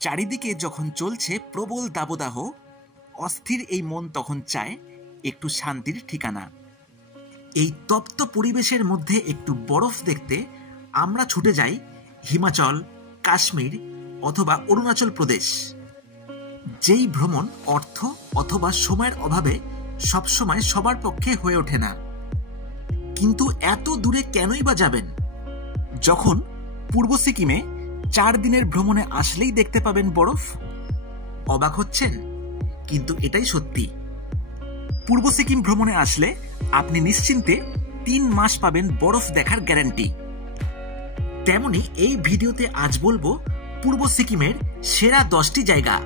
চারিদিকে যখন চলছে প্রবল দাবদাহ, অস্থির এই মন তখন চায় একটু শান্তির ঠিকানা। এই তপ্ত পরিবেশের মধ্যে একটু বরফ দেখতে আমরা ছুটে যাই হিমাচল, কাশ্মীর অথবা অরুণাচল প্রদেশ। যেই ভ্রমণ অর্থ অথবা সময়ের অভাবে সবসময় সবার পক্ষে হয়ে ওঠে না। কিন্তু এত দূরে কেনই বা যাবেন, যখন পূর্ব সিকিমে 4 দিনের ভ্রমণে আসলেই দেখতে পাবেন বরফ? অবাক হচ্ছেন, কিন্তু এটাই সত্যি। পূর্ব সিকিম ভ্রমণে আসলে আপনি নিশ্চিন্তে 3 মাস পাবেন বরফ দেখার গ্যারান্টি। তেমনি এই ভিডিওতে আজ বলবো পূর্ব সিকিমের সেরা 10টি জায়গা।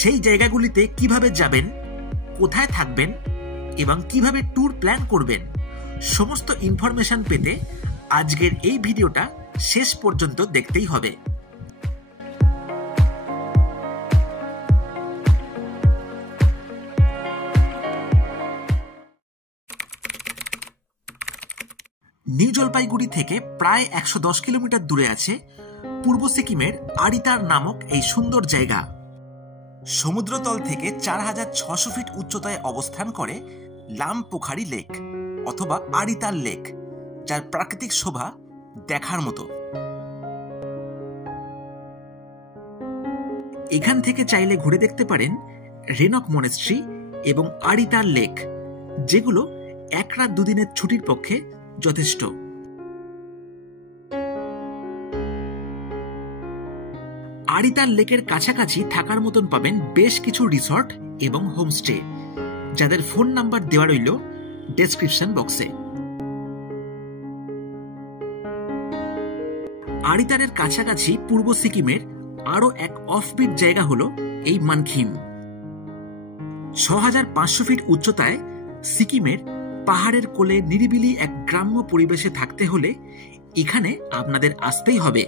সেই জায়গাগুলিতে কিভাবে যাবেন, কোথায় থাকবেন এবং কিভাবে ট্যুর প্ল্যান করবেন, সমস্ত ইনফরমেশন পেতে আজকের এই ভিডিওটা শেষ পর্যন্ত দেখতেই হবে। নিউ জলপাইগুড়ি থেকে প্রায় 110 কিলোমিটার দূরে আছে পূর্ব সিকিমের আরিতার নামক এই সুন্দর জায়গা। সমুদ্রতল থেকে 4600 ফিট উচ্চতায় অবস্থান করে লামপোখারি লেক অথবা আরিতার লেক, যার প্রাকৃতিক শোভা দেখার মতো। এখান থেকে চাইলে ঘুরে দেখতে পারেন রেনক মনেস্ট্রি এবং আরিতার লেক, যেগুলো 1 রাত 2 দিনের ছুটির পক্ষে যথেষ্ট। আরিতার লেকের কাছাকাছি থাকার মতন পাবেন বেশ কিছু রিসর্ট এবং হোমস্টে, যাদের ফোন নাম্বার দেওয়া রইল ডেসক্রিপশন বক্সে। আরিতারের কাছাকাছি পূর্ব সিকিমের আরো এক অফবিট জায়গা হলো এই মানখিম। 6500 ফিট উচ্চতায় সিকিমের পাহাড়ের কোলে নিরিবিলি এক গ্রাম্য পরিবেশে থাকতে হলে এখানে আপনাদের আসতেই হবে।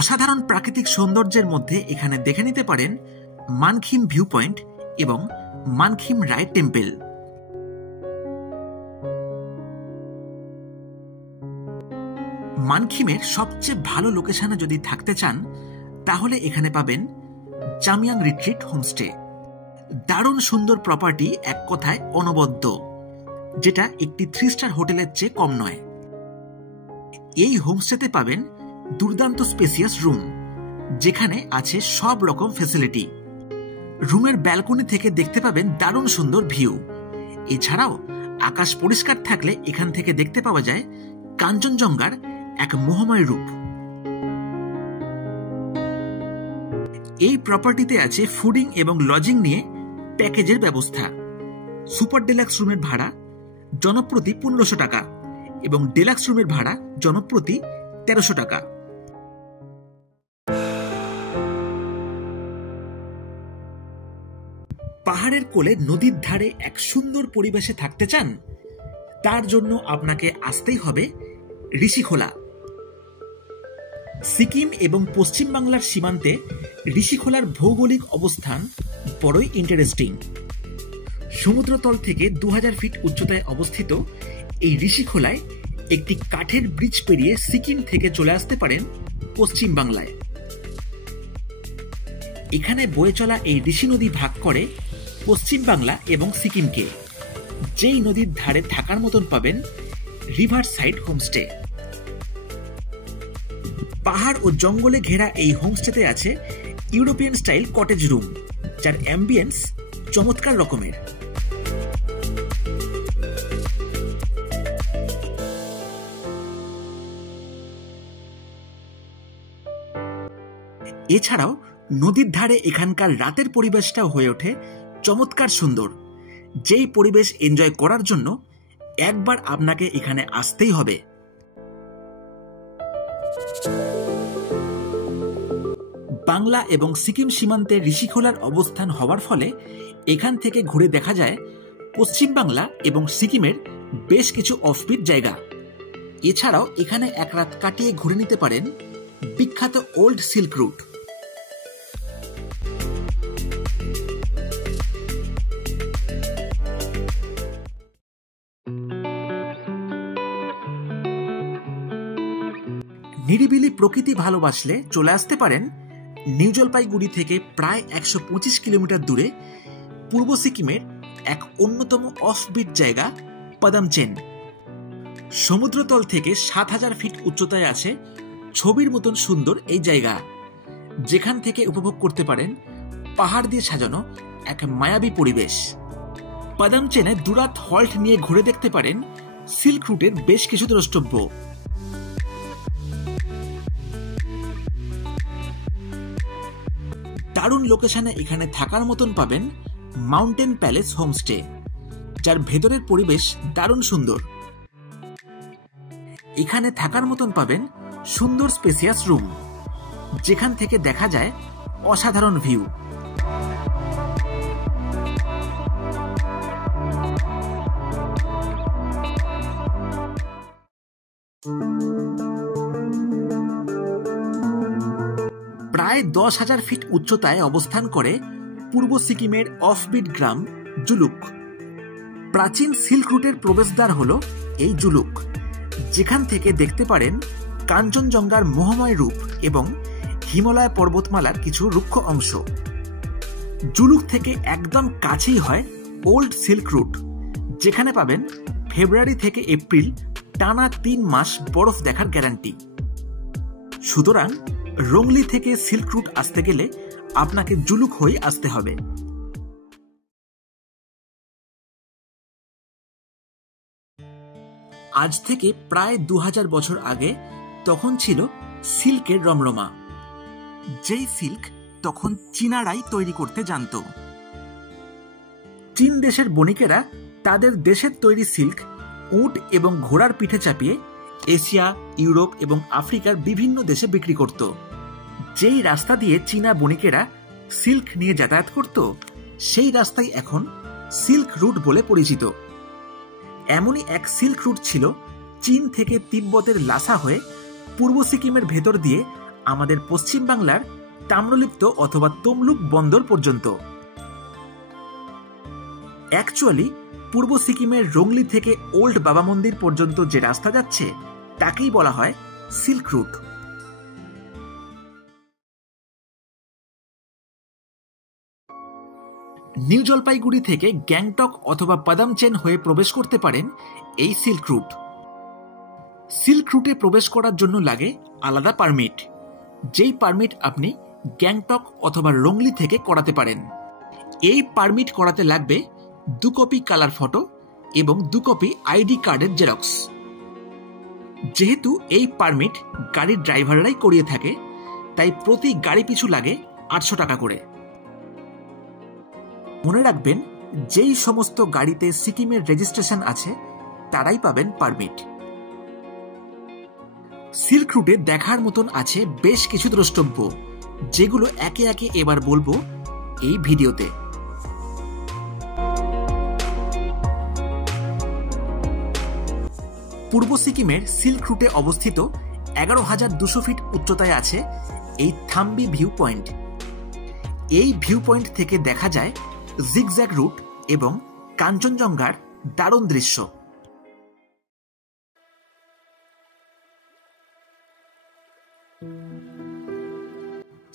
অসাধারণ প্রাকৃতিক সৌন্দর্যের মধ্যে এখানে দেখে নিতে পারেন মানখিম ভিউ পয়েন্ট এবং মানখিম রায় টেম্পল। মানখিমের সবচেয়ে ভালো লোকেশনে যদি থাকতে চান তাহলে এখানে পাবেন জামিয়াং রিট্রিট হোমস্টে। দারুণ সুন্দর প্রপার্টি, এক কথায় অনবদ্য, যেটা একটি 3 স্টার হোটেলের চেয়ে কম নয়। এই হোমস্টেতে পাবেন দুর্দান্ত স্পেসিয়াস রুম, যেখানে আছে সব রকম ফ্যাসিলিটি। রুমের ব্যালকনি থেকে দেখতে পাবেন দারুণ সুন্দর ভিউ। এছাড়াও আকাশ পরিষ্কার থাকলে এখান থেকে দেখতে পাওয়া যায় কাঞ্চনজঙ্ঘার এক মোহময় রূপ। এই প্রপার্টিতে আছে ফুডিং এবং লজিং নিয়ে প্যাকেজের ব্যবস্থা। সুপার ডিলাক্স রুমের ভাড়া জনপ্রতি 1500 টাকা এবং ডিলাক্স রুমের ভাড়া জনপ্রতি 1300 টাকা। পাহাড়ের কোলে নদীর ধারে এক সুন্দর পরিবেশে থাকতে চান? তার জন্য আপনাকে আসতেই হবে ঋষিখোলা। সিকিম এবং পশ্চিম বাংলার সীমান্তে ঋষিখোলার ভৌগোলিক অবস্থান বড়ই ইন্টারেস্টিং। সমুদ্রতল থেকে 2000 ফিট উচ্চতায় অবস্থিত এই ঋষিখোলায় একটি কাঠের ব্রিজ পেরিয়ে সিকিম থেকে চলে আসতে পারেন পশ্চিম বাংলায়। এখানে বয়ে চলা এই ঋষি নদী ভাগ করে পশ্চিম বাংলা এবং সিকিমকে। যেই নদীর ধারে থাকার মতন পাবেন রিভার সাইড হোমস্টে। পাহাড় ও জঙ্গলে ঘেরা এই হোমস্টেতে আছে ইউরোপিয়ান স্টাইল কটেজ রুম, যার অ্যাম্বিয়েন্স চমৎকার রকমের। এছাড়াও নদীর ধারে এখানকার রাতের পরিবেশটাও হয়ে ওঠে চমৎকার সুন্দর। যেই পরিবেশ এনজয় করার জন্য একবার আপনাকে এখানে আসতেই হবে। বাংলা এবং সিকিম সীমান্তে ঋষিখোলার অবস্থান হওয়ার ফলে এখান থেকে ঘুরে দেখা যায় পশ্চিম বাংলা এবং সিকিমের বেশ কিছু অফবিট জায়গা। এছাড়াও এখানে 1 রাত কাটিয়ে ঘুরে নিতে পারেন বিখ্যাত ওল্ড সিল্ক রুট। নিরিবিলি প্রকৃতি ভালোবাসলে চলে আসতে পারেন নিউ জলপাইগুড়ি থেকে প্রায় 125 কিলোমিটার দূরে পূর্ব সিকিমের এক অন্যতম অফবিট জায়গা পাদামচেন। সমুদ্রতল থেকে 7000 ফিট উচ্চতায় আছে ছবির মতন সুন্দর এই জায়গা, যেখান থেকে উপভোগ করতে পারেন পাহাড় দিয়ে সাজানো এক মায়াবী পরিবেশ। পাদামচেনে দুরাত হল্ট নিয়ে ঘুরে দেখতে পারেন সিল্ক রুটের বেশ কিছু দ্রষ্টব্য। দারুণ লোকেশনে এখানে থাকার মতন পাবেন মাউন্টেন প্যালেস হোমস্টে, যার ভেতরের পরিবেশ দারুণ সুন্দর। এখানে থাকার মতন পাবেন সুন্দর স্পেসিয়াস রুম, যেখান থেকে দেখা যায় অসাধারণ ভিউ। প্রায় 10,000 ফিট উচ্চতায় অবস্থান করে পূর্ব সিকিমের অফবিট গ্রাম জুলুক। প্রাচীন সিল্ক রুটের প্রবেশদ্বার হল এই জুলুক, যেখান থেকে দেখতে পারেন কাঞ্চনজঙ্ঘার মোহময় রূপ এবং হিমালয় পর্বতমালার কিছু রুক্ষ অংশ। জুলুক থেকে একদম কাছেই হয় ওল্ড সিল্ক রুট, যেখানে পাবেন ফেব্রুয়ারি থেকে এপ্রিল টানা 3 মাস বরফ দেখার গ্যারান্টি। সুতরাং রংলি থেকে সিল্ক রুট আসতে গেলে আপনাকে জুলুক হয়ে আসতে হবে। আজ থেকে প্রায় 2000 বছর আগে তখন ছিল সিল্কের রমরমা, যেই সিল্ক তখন চীনারাই তৈরি করতে জানত। চীন দেশের বণিকেরা তাদের দেশের তৈরি সিল্ক উট এবং ঘোড়ার পিঠে চাপিয়ে এশিয়া, ইউরোপ এবং আফ্রিকার বিভিন্ন দেশে বিক্রি করত। যেই রাস্তা দিয়ে চীনা বণিকেরা সিল্ক নিয়ে যাতায়াত করত, সেই রাস্তাই এখন সিল্ক রুট বলে পরিচিত। এমনই এক সিল্ক রুট ছিল চীন থেকে তিব্বতের লাসা হয়ে পূর্ব সিকিমের ভেতর দিয়ে আমাদের পশ্চিম বাংলার তাম্রলিপ্ত অথবা তমলুক বন্দর পর্যন্ত। অ্যাকচুয়ালি পূর্ব সিকিমের রংলি থেকে ওল্ড বাবা মন্দির পর্যন্ত যে রাস্তা যাচ্ছে তাকেই বলা হয় সিল্ক রুট। নিউ জলপাইগুড়ি থেকে গ্যাংটক অথবা পাদামচেন হয়ে প্রবেশ করতে পারেন এই সিল্ক রুট। সিল্ক রুটে প্রবেশ করার জন্য লাগে আলাদা পারমিট, যেই পারমিট আপনি গ্যাংটক অথবা রংলি থেকে করাতে পারেন। এই পারমিট করাতে লাগবে 2 কপি কালার ফটো এবং 2 কপি আইডি কার্ডের জেরক্স। যেহেতু এই পারমিট গাড়ির ড্রাইভাররাই করিয়ে থাকে, তাই প্রতি গাড়ি পিছু লাগে 800 টাকা করে। মনে রাখবেন, যেই সমস্ত গাড়িতে সিকিমের রেজিস্ট্রেশন আছে তারাই পাবেন পারমিট। সিল্ক রুটে দেখার মতন আছে বেশ কিছু দ্রষ্টব্য, যেগুলো একে একে এবার বলবো এই ভিডিওতে। পূর্ব সিকিমের সিল্ক রুটে অবস্থিত 11,200 ফিট উচ্চতায় আছে এই থাম্বি ভিউ পয়েন্ট। এই ভিউ পয়েন্ট থেকে দেখা যায় জিগজ্যাগ রুট এবং কাঞ্চনজঙ্ঘার দারুণ দৃশ্য।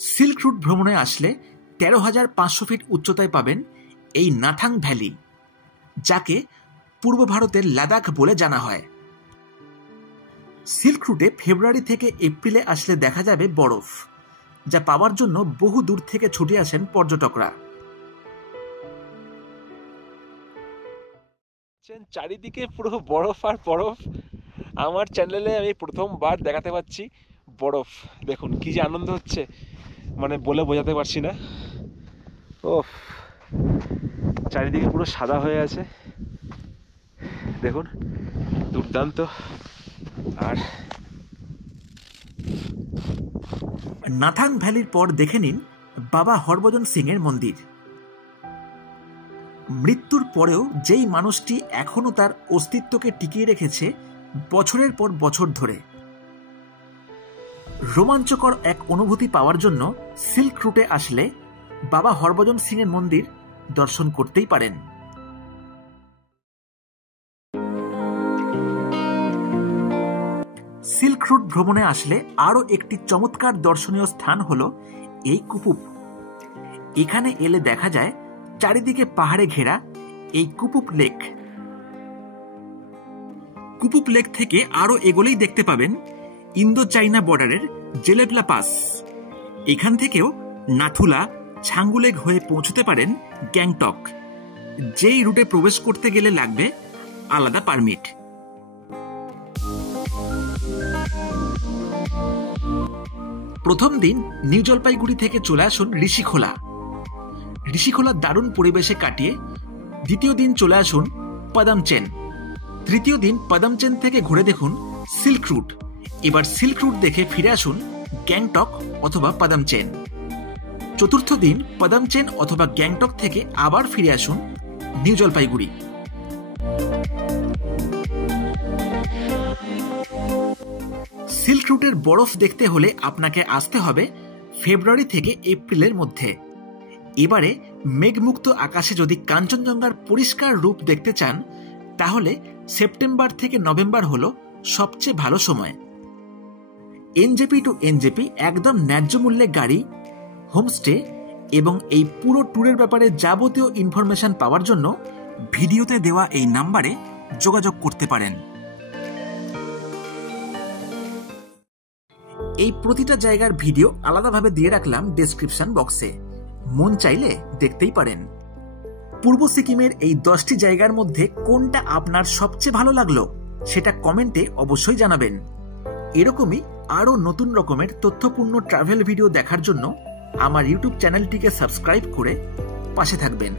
সিল্ক রুট ভ্রমণে আসলে 13,500 ফিট উচ্চতায় পাবেন এই নাথাং ভ্যালি, যাকে পূর্ব ভারতের লাদাখ বলে জানা হয়। সিল্ক রুটে ফেব্রুয়ারি থেকে এপ্রিলে আসলে দেখা যাবে বরফ, যা পাওয়ার জন্য বহু দূর থেকে ছুটে আসেন পর্যটকরা। চারিদিকে পুরো বরফ আর বরফ। আমার চ্যানেলে আমি প্রথমবার দেখাতে পাচ্ছি বরফ। দেখুন কি যে আনন্দ হচ্ছে, মানে বলে বোঝাতে পারছি না। ও চারিদিকে পুরো সাদা হয়ে আছে, দেখুন দুর্দান্ত। আর নাথাং ভ্যালির পর দেখে নিন বাবা হরভজন সিং এর মন্দির। মৃত্যুর পরেও যেই মানুষটি এখনো তার অস্তিত্বকে টিকিয়ে রেখেছে বছরের পর বছর ধরে। রোমাঞ্চকর এক অনুভূতি পাওয়ার জন্য সিল্ক রুটে আসলে বাবা হরভজন সিং এর মন্দির দর্শন করতেই পারেন। সিল্ক রুট ভ্রমণে আসলে আরও একটি চমৎকার দর্শনীয় স্থান হল এই কুপুপ। এখানে এলে দেখা যায় চারিদিকে পাহাড়ে ঘেরা এই কুপুপ লেক। কুপুপ লেক থেকে আরো এগোলেই দেখতে পাবেন ইন্দো চাইনা বর্ডারের জেলেবলা পাস। এখান থেকেও নাথুলা, ছাঙ্গুলেক হয়ে পৌঁছতে পারেন গ্যাংটক। যেই রুটে প্রবেশ করতে গেলে লাগবে আলাদা পারমিট। প্রথম দিন নিউ জলপাইগুড়ি থেকে চলে আসুন ঋষিখোলা। ঋষিখোলা দারুণ পরিবেশে কাটিয়ে দ্বিতীয় দিন চলে আসুন পাদামচেন। তৃতীয় দিন পাদামচেন থেকে ঘুরে দেখুন সিল্ক রুট। এবার সিল্ক রুট দেখে ফিরে আসুন গ্যাংটক অথবা পাদামচেন। চতুর্থ দিন পাদামচেন অথবা গ্যাংটক থেকে আবার ফিরে আসুন নিউ জলপাইগুড়ি। সিল্ক রুটের বরফ দেখতে হলে আপনাকে আসতে হবে ফেব্রুয়ারি থেকে এপ্রিলের মধ্যে। এবারে মেঘমুক্ত আকাশে যদি কাঞ্চনজঙ্ঘার পরিষ্কার রূপ দেখতে চান তাহলে সেপ্টেম্বর থেকে নভেম্বর হলো সবচেয়ে ভালো সময়। এনজেপি টু এনজেপি একদম ন্যায্য মূল্যে গাড়ি, হোমস্টে এবং এই পুরো ট্যুরের ব্যাপারে যাবতীয় ইনফরমেশন পাওয়ার জন্য ভিডিওতে দেওয়া এই নাম্বারে যোগাযোগ করতে পারেন। এই প্রতিটা জায়গার ভিডিও আলাদাভাবে দিয়ে রাখলাম ডেসক্রিপশন বক্সে, মন চাইলে দেখতেই পারেন। পূর্ব সিকিমের এই 10টি জায়গার মধ্যে কোনটা আপনার সবচেয়ে ভালো লাগলো সেটা কমেন্টে অবশ্যই জানাবেন। এরকমই আরো নতুন রকমের তথ্যপূর্ণ ট্রাভেল ভিডিও দেখার জন্য আমার ইউটিউব চ্যানেলটিকে সাবস্ক্রাইব করে পাশে থাকবেন।